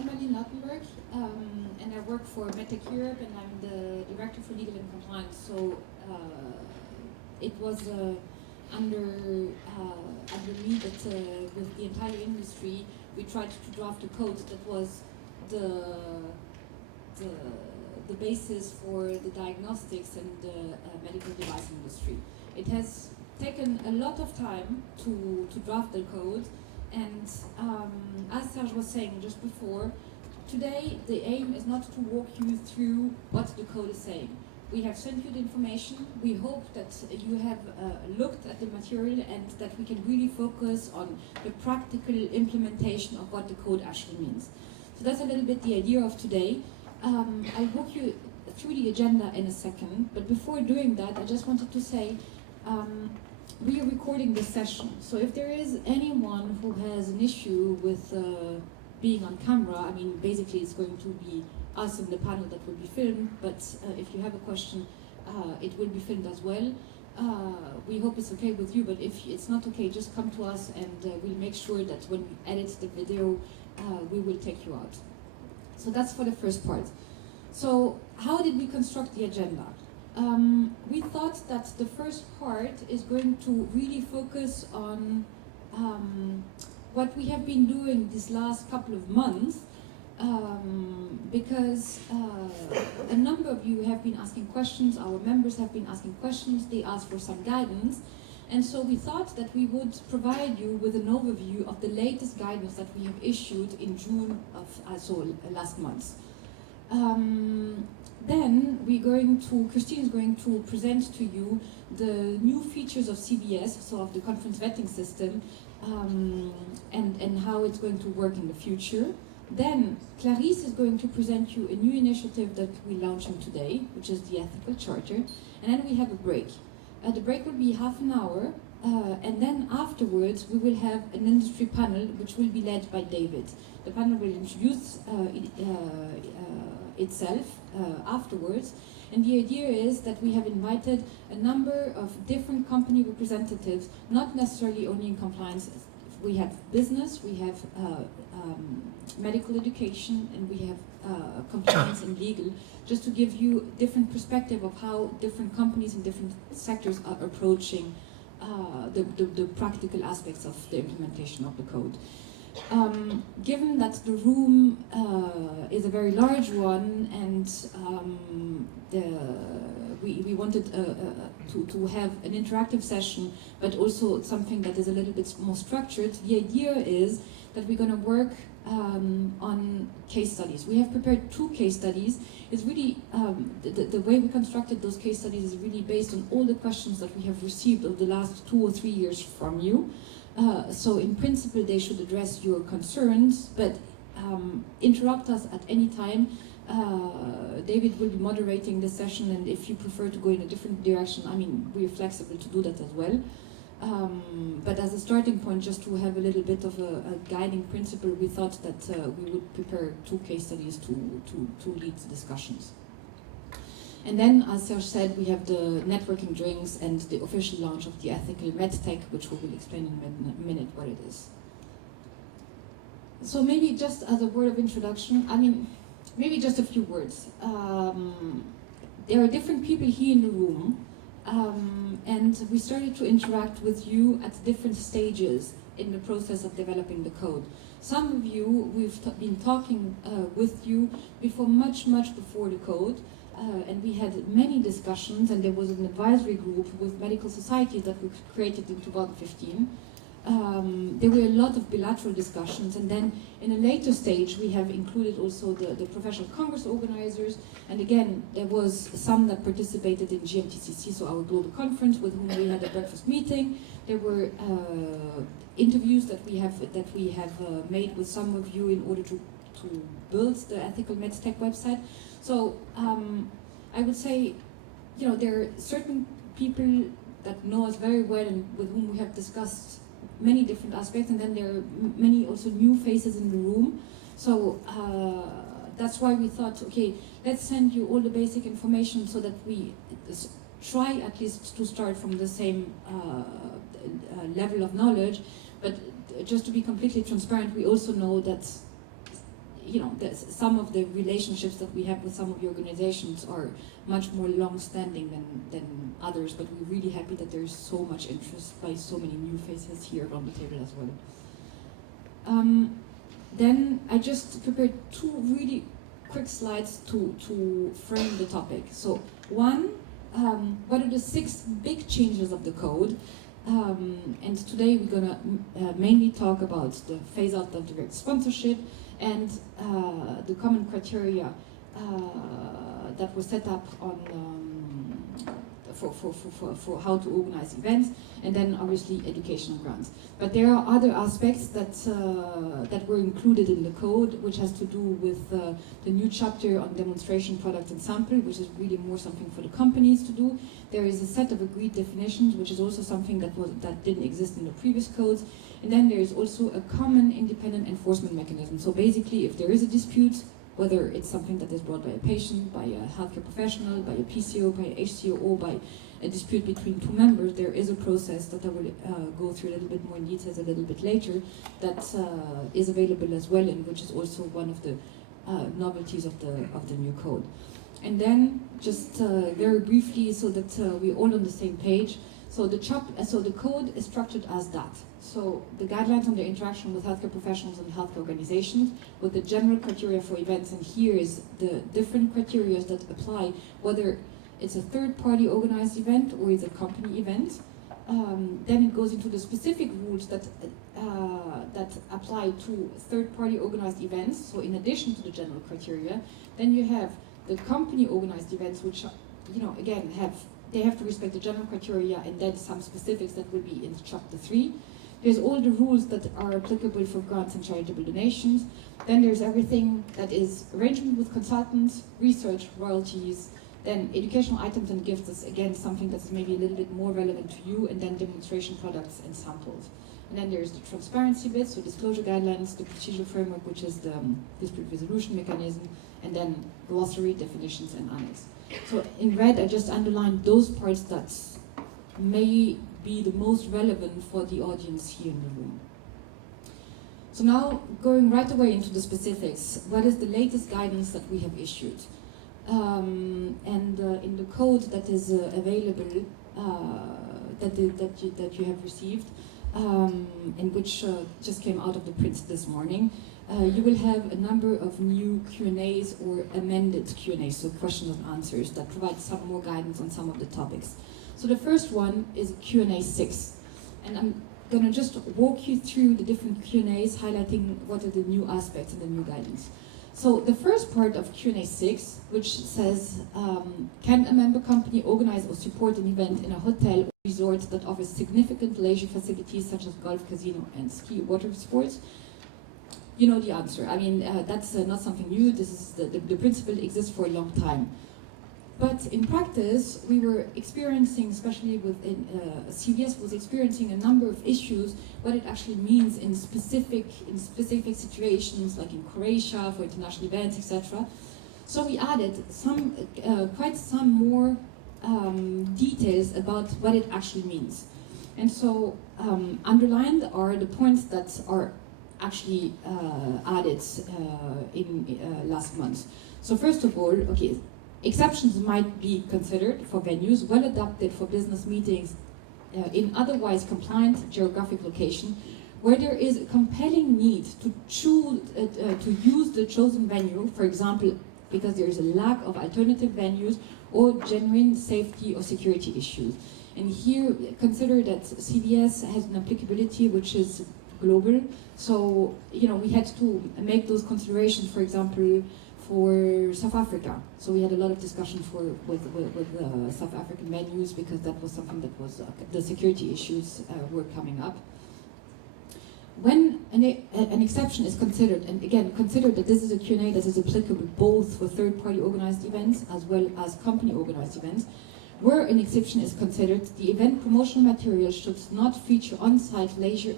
I'm Aline Lautenberg, and I work for MedTech Europe, and I'm the Director for Legal and Compliance. So it was under me that with the entire industry, we tried to draft a code that was the basis for the diagnostics and the medical device industry. It has taken a lot of time to draft the code, and as Serge was saying just before, today the aim is not to walk you through what the code is saying. We have sent you the information. We hope that you have looked at the material and that we can really focus on the practical implementation of what the code actually means. So that's a little bit the idea of today. I'll walk you through the agenda in a second, but before doing that, I just wanted to say we are recording this session. So if there is anyone who has an issue with being on camera, I mean, basically it's going to be us in the panel that will be filmed, but if you have a question, it will be filmed as well. We hope it's okay with you, but if it's not okay, just come to us and we'll make sure that when we edit the video, we will take you out. So that's for the first part. So how did we construct the agenda? We thought that the first part is going to really focus on what we have been doing this last couple of months, because a number of you have been asking questions, our members have been asking questions, they asked for some guidance, and so we thought that we would provide you with an overview of the latest guidance that we have issued in June of last month. Then Christine is going to present to you the new features of CVS, so of the conference vetting system, and how it's going to work in the future. Then Clarisse is going to present you a new initiative that we're launching today, which is the ethical charter, and then we have a break. The break will be half an hour, and then afterwards we will have an industry panel which will be led by David. The panel will introduce itself afterwards, and the idea is that we have invited a number of different company representatives, not necessarily only in compliance. We have business, we have medical education, and we have compliance and legal, just to give you different perspective of how different companies in different sectors are approaching the practical aspects of the implementation of the code. Given that the room is a very large one, and we wanted to have an interactive session, but also something that is a little bit more structured, the idea is that we're going to work on case studies. We have prepared 2 case studies. It's really, the way we constructed those case studies is really based on all the questions that we have received over the last 2 or 3 years from you. So in principle, they should address your concerns, but interrupt us at any time. David will be moderating this session, and if you prefer to go in a different direction, I mean, we're flexible to do that as well. But as a starting point, just to have a little bit of a guiding principle, we thought that we would prepare 2 case studies to lead the discussions. And then, as Serge said, we have the networking drinks and the official launch of the ethical MedTech, which we will explain in a minute what it is. So maybe just as a word of introduction, I mean, maybe just a few words. There are different people here in the room, and we started to interact with you at different stages in the process of developing the code. Some of you, we've been talking with you before, much before the code. And we had many discussions, and there was an advisory group with medical societies that we created in 2015. There were a lot of bilateral discussions, and then in a later stage we have included also the professional congress organizers, and again there was some that participated in GMTCC, so our global conference, with whom we had a breakfast meeting. There were interviews that we have made with some of you in order to build the ethical MedTech website. So I would say, you know, there are certain people that know us very well and with whom we have discussed many different aspects, and then there are many also new faces in the room. So that's why we thought, okay, let's send you all the basic information so that we try at least to start from the same level of knowledge. But just to be completely transparent, we also know that some of the relationships that we have with some of the organizations are much more long-standing than others, but we're really happy that there's so much interest by so many new faces here around the table as well. Then I just prepared 2 really quick slides to frame the topic. So one, what are the 6 big changes of the code? And today we're going to mainly talk about the phase out of direct sponsorship and the common criteria that were set up on for how to organize events, and then obviously educational grants. But there are other aspects that were included in the code, which has to do with the new chapter on demonstration, product and sample, which is really more something for the companies to do. There is a set of agreed definitions, which is also something that didn't exist in the previous codes. And then there is also a common independent enforcement mechanism. So basically, if there is a dispute, whether it's something that is brought by a patient, by a healthcare professional, by a PCO, by a HCO, or by a dispute between 2 members, there is a process that I will go through a little bit more in details a little bit later that is available as well, and which is also one of the novelties of the new code. And then just very briefly, so that we're all on the same page. So the code is structured as that. So the guidelines on the interaction with healthcare professionals and healthcare organizations, with the general criteria for events, and here is the different criteria that apply, whether it's a third-party organized event or it's a company event. Then it goes into the specific rules that apply to third-party organized events. So in addition to the general criteria, then you have the company organized events, which again they have to respect the general criteria, and then some specifics that will be in chapter 3. There's all the rules that are applicable for grants and charitable donations. Then there's everything that is arrangement with consultants, research, royalties, then educational items and gifts is again something that's maybe a little bit more relevant to you, and then demonstration products and samples. And then there's the transparency bit, so disclosure guidelines, the procedural framework, which is the dispute resolution mechanism, and then glossary, definitions, and annex. So in red, I just underlined those parts that may be the most relevant for the audience here in the room. So now, going right away into the specifics, what is the latest guidance that we have issued? In the code that is available, that you have received, and which just came out of the print this morning, you will have a number of new Q&As or amended Q&As, so questions and answers that provide some more guidance on some of the topics. So the first one is Q&A 6, and I'm going to just walk you through the different Q&As, highlighting what are the new aspects and the new guidance. So the first part of Q&A 6, which says, can a member company organize or support an event in a hotel or resort that offers significant leisure facilities such as golf, casino, and ski water sports? You know the answer. I mean, that's not something new. This is the principle exists for a long time. But in practice, we were experiencing, especially within CVS, was experiencing a number of issues, what it actually means in specific situations, like in Croatia for international events, etc. So we added quite some more details about what it actually means. And so underlined are the points that are actually added in last month. So first of all, okay, exceptions might be considered for venues well adapted for business meetings in otherwise compliant geographic location, where there is a compelling need to use the chosen venue, for example, because there is a lack of alternative venues or genuine safety or security issues. And here, consider that CVS has an applicability which is global, so we had to make those considerations, for example, for South Africa. So we had a lot of discussion with South African venues, because that was something that was the security issues were coming up. When an exception is considered, and again, consider that this is a Q&A that is applicable both for third-party organized events as well as company organized events, where an exception is considered, the event promotional material should not feature on-site leisure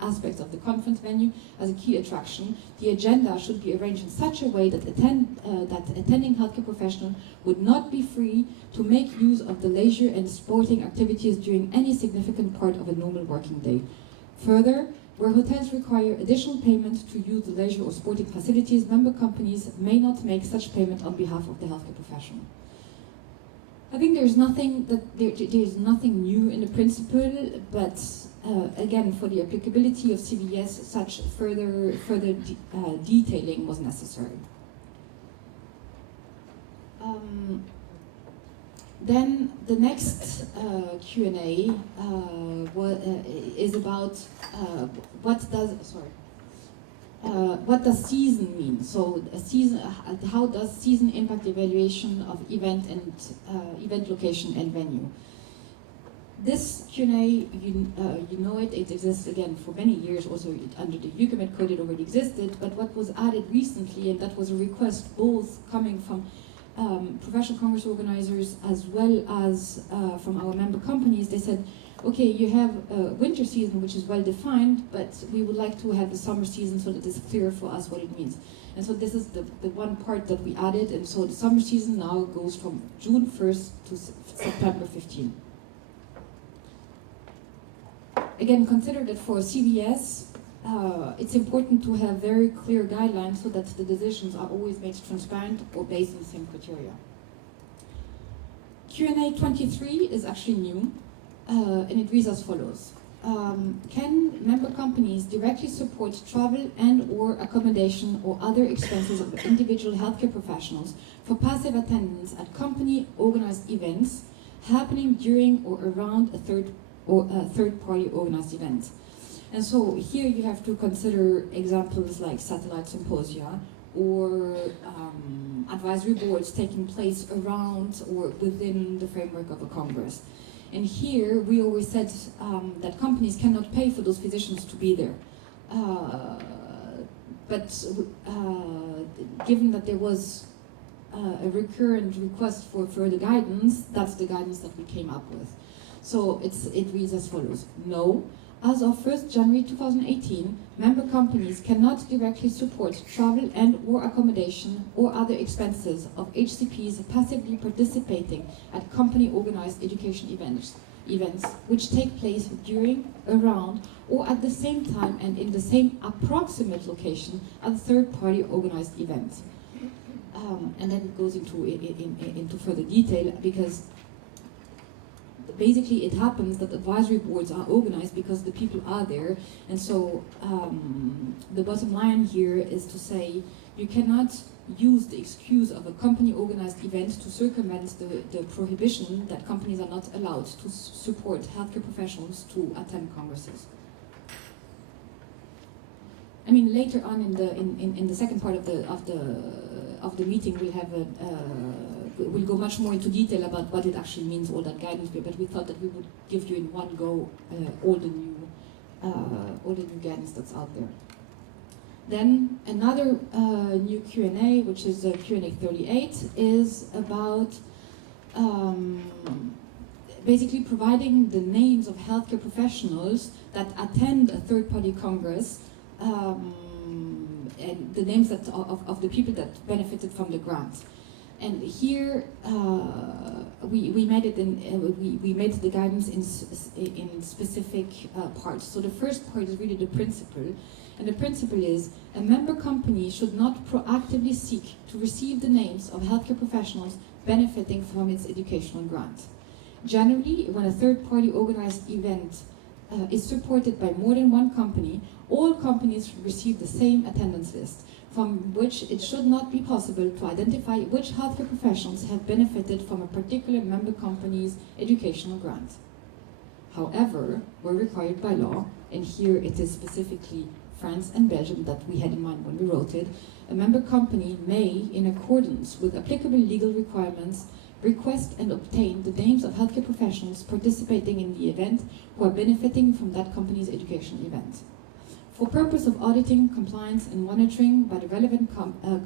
aspects of the conference venue as a key attraction. The agenda should be arranged in such a way that attending healthcare professional would not be free to make use of the leisure and sporting activities during any significant part of a normal working day. Further, Where hotels require additional payment to use the leisure or sporting facilities, member companies may not make such payment on behalf of the healthcare professional. I think there's nothing new in the principle, but again, for the applicability of CVS, such further detailing was necessary. Then the next Q&A is about what does season mean? So a season, how does season impact evaluation of event and event location and venue? This Q&A, you know it exists again for many years. Also under the UCAMED code it already existed, but what was added recently, and that was a request both coming from professional congress organizers as well as from our member companies. They said, okay, you have a winter season which is well defined, but we would like to have the summer season so that it's clear for us what it means. And so this is the one part that we added, and so the summer season now goes from June 1st to September 15th. Again, consider that for CVS, it's important to have very clear guidelines so that the decisions are always made transparent or based on the same criteria. Q&A 23 is actually new, and it reads as follows. Can member companies directly support travel and or accommodation or other expenses of individual healthcare professionals for passive attendance at company-organized events happening during or around a third-party organized event? And so here you have to consider examples like satellite symposia or advisory boards taking place around or within the framework of a congress. And here we always said that companies cannot pay for those physicians to be there. But given that there was a recurrent request for further guidance, that's the guidance that we came up with. So it reads as follows. No. As of 1st January 2018, member companies cannot directly support travel and or accommodation or other expenses of HCPs passively participating at company-organized education events which take place during, around, or at the same time and in the same approximate location as a third-party organized event. And then it goes into further detail, because basically it happens that advisory boards are organized because the people are there, and so the bottom line here is to say you cannot use the excuse of a company organized event to circumvent the prohibition that companies are not allowed to support healthcare professionals to attend congresses. I mean, later on in the second part of the meeting we'll have we'll go much more into detail about what it actually means, all that guidance, but we thought that we would give you in one go all the new guidance that's out there. Then another new Q&A, which is Q&A 38, is about basically providing the names of healthcare professionals that attend a third-party congress, and the names of the people that benefited from the grant. And here we made it we made the guidance in specific parts. So the first part is really the principle, and the principle is a member company should not proactively seek to receive the names of healthcare professionals benefiting from its educational grant. Generally, when a third-party organized event is supported by more than one company, all companies receive the same attendance list, from which it should not be possible to identify which healthcare professionals have benefited from a particular member company's educational grant. However, where required by law, and here it is specifically France and Belgium that we had in mind when we wrote it, a member company may, in accordance with applicable legal requirements, request and obtain the names of healthcare professionals participating in the event who are benefiting from that company's educational event. For purpose of auditing, compliance, and monitoring by the relevant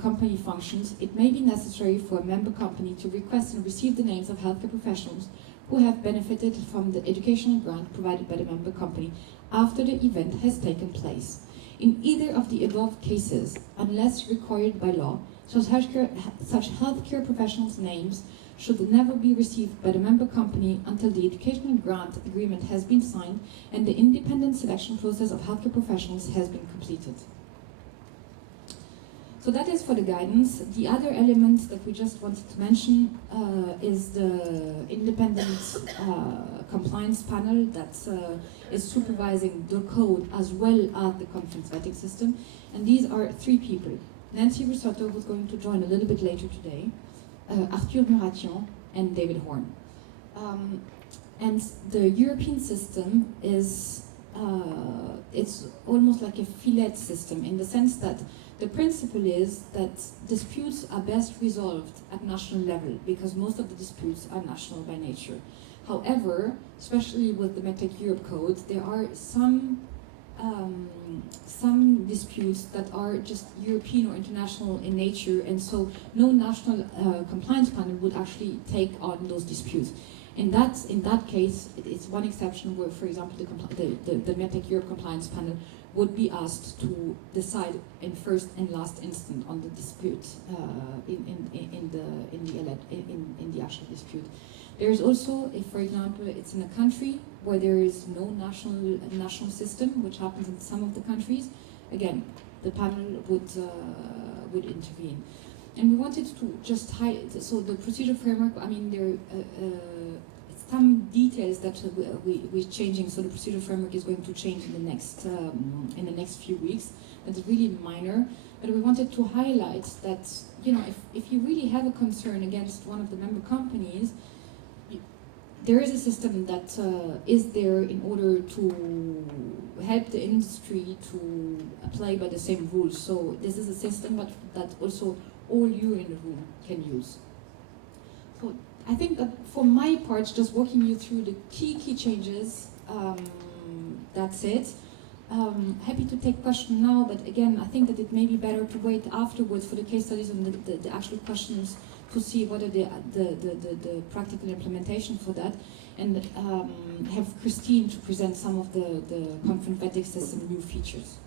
company functions, it may be necessary for a member company to request and receive the names of healthcare professionals who have benefited from the educational grant provided by the member company after the event has taken place. In either of the above cases, unless required by law, such healthcare professionals' names should never be received by the member company until the educational grant agreement has been signed and the independent selection process of healthcare professionals has been completed. So that is for the guidance. The other element that we just wanted to mention is the independent compliance panel that is supervising the code as well as the conference vetting system. And these are 3 people. Nancy Rusotto, who's going to join a little bit later today, Arthur Muratian, and David Horn. And the European system is, it's almost like a fillet system in the sense that the principle is that disputes are best resolved at national level because most of the disputes are national by nature. However, especially with the MedTech Europe code, there are some disputes that are just European or international in nature, and so no national compliance panel would actually take on those disputes. In that case, it's one exception where, for example, the MedTech Europe compliance panel would be asked to decide in first and last instance on the dispute in the actual dispute. There is also, if for example it's in a country where there is no national system, which happens in some of the countries, again the panel would intervene. And we wanted to just highlight, so the procedure framework, I mean, there some details that we're changing, so the procedure framework is going to change in the next few weeks. That's really minor, but we wanted to highlight that, you know, if you really have a concern against one of the member companies, there is a system that is there in order to help the industry to apply by the same rules. So this is a system that also all you in the room can use. So I think that for my part, just walking you through the key changes, that's it. Happy to take questions now, but again, I think that it may be better to wait afterwards for the case studies and the actual questions to see what are the practical implementation for that, and have Christine to present some of the conference vetting system new features.